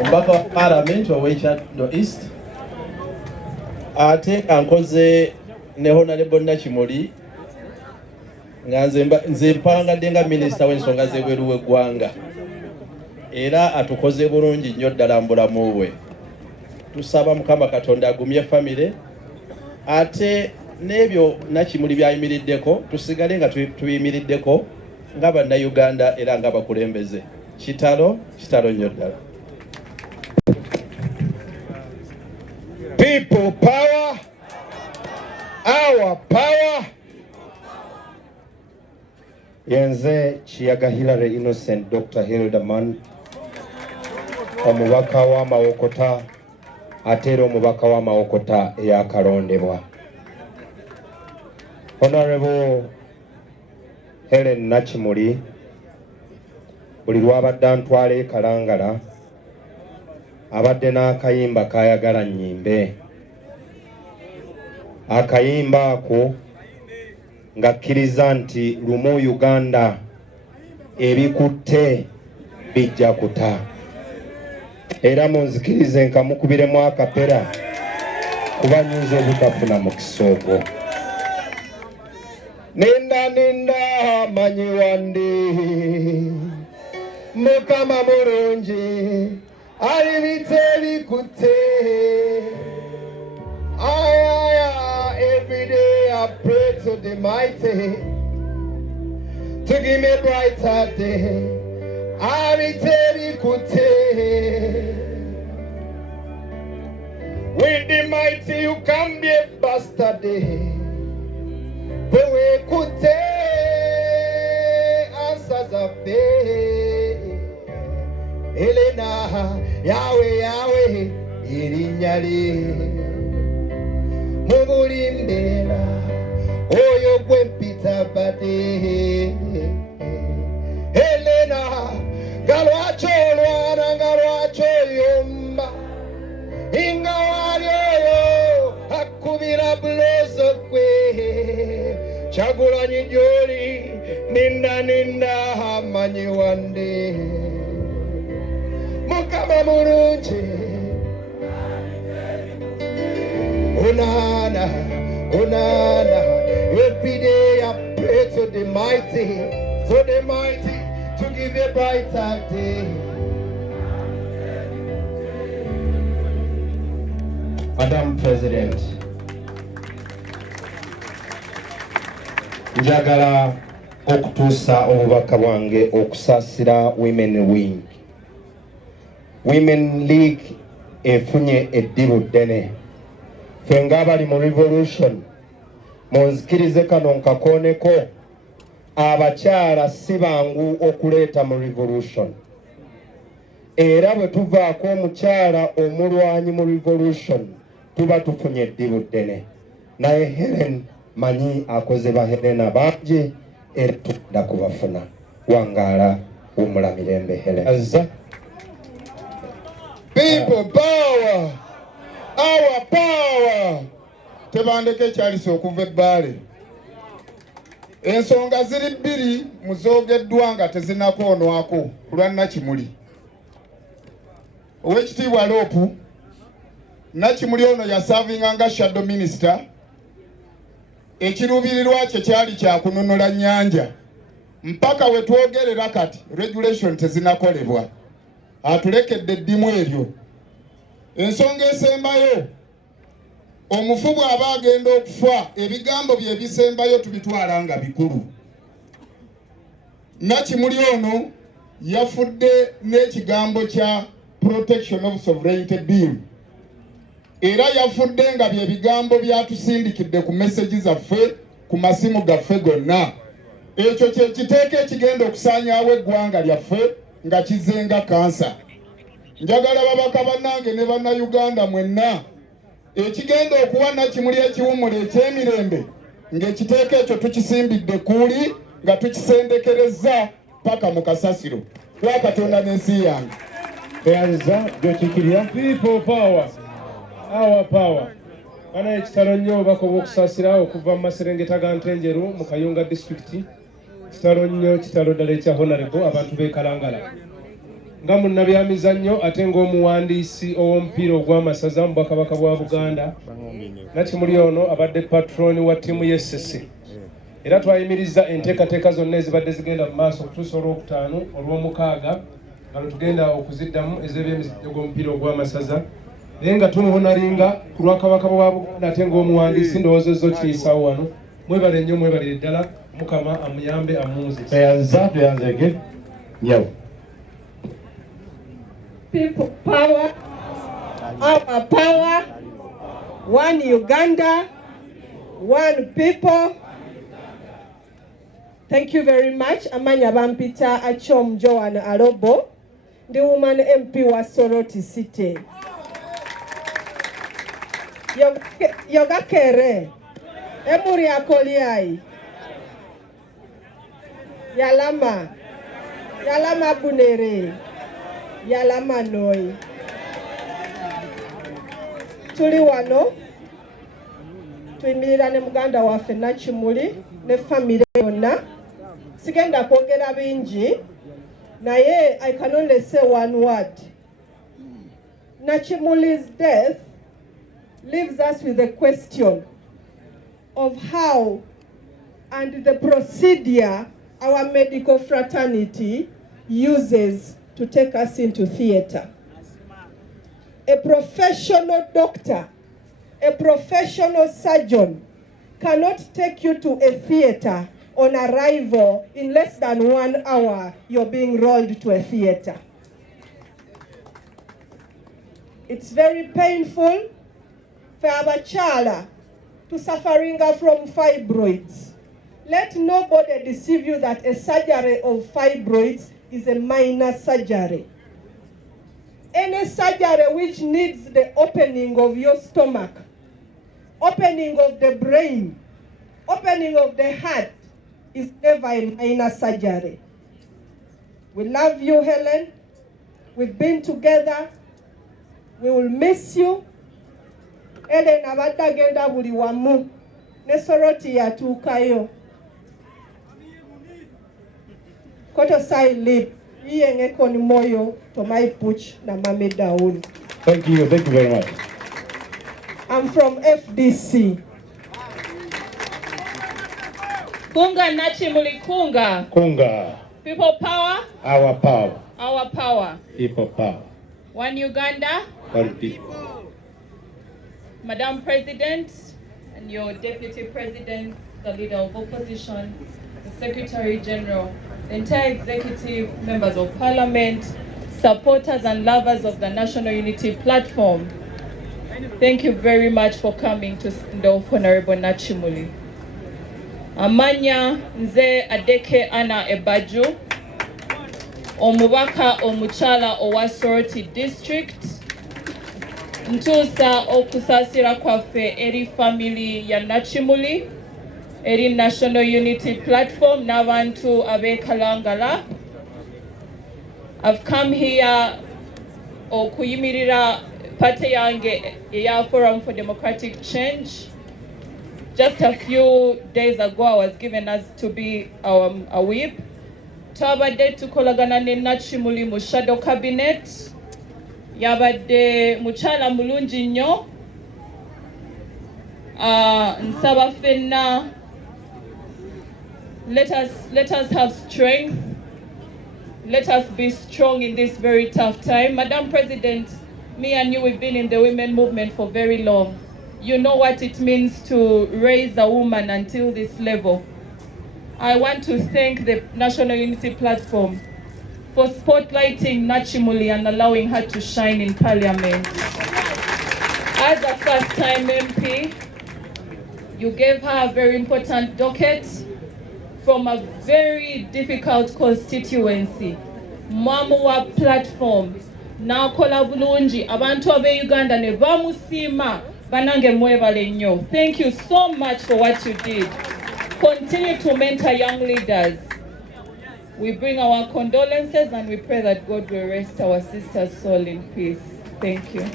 Omubaka wa Parliament wa Western East ate ankoze ne Honorable Nakimuli nga nze mpangadde nga minisita w'ensonga z'ebweru w'eggwanga era atukoze bulungi nnyo ddala mu bulamu bwe. Tusaba Mukama Katonda agumye famire ate n'ebyo Nakimuli byayimiriddeko tusigale nga tuyimiriddeko nga bannayuganda era nga bakulembeze. Kitalo nnyo ddala. People power, our power. Yenze Chiyaga Hillary Innocent Dr. Hildeman omubaka wa Mawokota atera omubaka wa Mawokota eyakalondebwa. Honorable Helen Nakimuli buli lwabadde antwala Kalangala abadde n'akayimba kayagala nnyimbe. Akayimba ako ngakkiriza nti lumu Uganda ebikutte bijja kuta. Era munzikirize nkamukubiremu akapera kuba nyinza obutafuna mu kisoogo. Nenda manyi wandi Mukama mulungi alibite bikutte. Every day I pray to the mighty to give me a brighter day. Alibite bikutte. With the mighty you can be a bastard. But we could take answers of day. Elena, Yahweh, Irinyali. Muburimbera, Oyo Gwempita Bade. Elena, Galwacho Luana, Galwacho Yomba. Ingawario, Hakubira Bloso Kwe. Chagulanyi Joli, Ninda Manyi Wande. Mukama mulungi. Unana, every day I pray to the mighty, to give a brighter day. Madam President, njagala okutuusa obubaka bwange okusaasira Women Wing. Women League efunye eddibu ddene. Ffe ng'abali mu revolution munzikirize kano nkakooneko abakyala si bangu okuleeta mu revolution. Era bwe tuvaako omukyala omulwanyi mu revolution tuba tufunye eddibu ddene. Naye Helen manyi akoze ba Helena bangi era tudda kubafuna. Wangaala wumula mirembe Helen. People power, our power. Tebandeke kyalisa okuva ebbaale. Ensonga ziri bbiri muzoogeddwa nga tezinakoonwako ku lwa Nakimuli. Oweekitiibwa Loopu, Nakimuli ono yasavinga nga shadow minister. Ekiruubirirwa kye kyali kya kununula nnyanja. Mpaka we twogerera kati regulation tezinakolebwa. Atulekedde eddimu eryo. Ensonga esembayo, omufu bw'aba agenda okufa, ebigambo bye bisembayo tubitwala nga bikulu. Nakimuli ono yafudde n'ekigambo kya Protection of Sovereignty Bill. Era yafudde nga bye bigambo byatusindikidde ku message zaffe ku masimu gaffe gonna. Ekyo kye kiteeka ekigenda okusaanyaawo eggwanga lyaffe nga kizenga kansa. Njagala babaka bannange ne bannayuganda mwenna ekigenda okuwa Nakimuli ekiwummulo eky'emirembe ng'ekiteeka ekyo tukisimbidde kuuli nga tukisendekerezza paka mu kasasiro. Kwa Katonda n'ensi yange. Eyanza gyokikirya. People power, our power. Kana ekitalo nnyo obubaka obw'okusaasira okuva mu maserengeta ga Ntenjeru mu Kayunga district. kitalo nnyo kitalo ddala ekya honorable abantu b'ekalangala nga munnabyamizannyo ate ng'omuwandiisi ow'omupiira ogw'amasaza mu bwakabaka bwa Buganda Nakimuli ono abadde patroni wa ttiimu y'essese era twayimiriza enteekateeka zonna ezibadde zigenda mu maaso okutuusa olwokutaano olw'omukaaga nga lwe tugenda okuziddamu ez'ebyemizannyo gw'omupiira ogw'amasaza naye nga tumuhonalinga ku lwa kabaka bwa Buganda ate ng'omuwandiisi ndowooza kiyisaawo wano mwebale nnyo mwebalire ddala Mukama amuyambe amuuze tuyanzege nyawo People power, our power, one Uganda, one people. Thank you very much. Amanya Bampita Achom Joan Arobo, the woman MP was Soroti City. Yoga Kere, Emuri Akoliai, Yalama, Yalama Bunere. Yalama Noi. Tuli wano tuyimirira ne muganda waffe Nakimuli ne family yonna. Sigenda kwogera bingi naye I can only say one word. Nakimuli's death leaves us with a question of how and the procedure our medical fraternity uses to take us into theater. A professional doctor, a professional surgeon cannot take you to a theater on arrival in less than 1 hour. You're being rolled to a theater. It's very painful for our child to suffering from fibroids. Let nobody deceive you that a surgery of fibroids is a minor surgery. Any surgery which needs the opening of your stomach, opening of the brain, opening of the heart is never a minor surgery. We love you, Helen. We've been together. We will miss you. Helen abadagenda buli wamu. Ne Soroti yatuukayo. Koto sai lip, iye koni moyo to my puch na mame daul. Thank you very much. I'm from FDC. Kunga Nakimuli Kunga. Kunga. People power. Our power. Our power. People power. One Uganda. One people. Madam President and your Deputy President, the Leader of Opposition, the Secretary General, the entire executive, members of Parliament, supporters and lovers of the National Unity Platform. Thank you very much for coming to stand off Honorable Nakimuli. Amanya nze Adeke Anna Ebaju, omubaka omuchala owa Soroti District, ntuusa okusasira kwaffe eri family ya Nakimuli, eri National Unity Platform n'abantu ab'ekalangala. I've come here okuyimirira party yange eya Forum for Democratic Change. Just a few days ago I was given us to be a whip. Twabadde tukolagana ne Nakimuli mu shadow cabinet. Yabadde muchala mulungi nnyo. Nsaba ffenna, let us have strength. Let us be strong in this very tough time. Madam President, me and you, we've been in the women movement for very long. You know what it means to raise a woman until this level. I want to thank the National Unity Platform for spotlighting Nakimuli and allowing her to shine in Parliament. As a first-time MP, you gave her a very important docket from a very difficult constituency. Mwamuwa platform. Na kola bulungi abantu abe Uganda ne bamusima banange mwebale nnyo. Thank you so much for what you did. Continue to mentor young leaders. We bring our condolences and we pray that God will rest our sister's soul in peace. Thank you.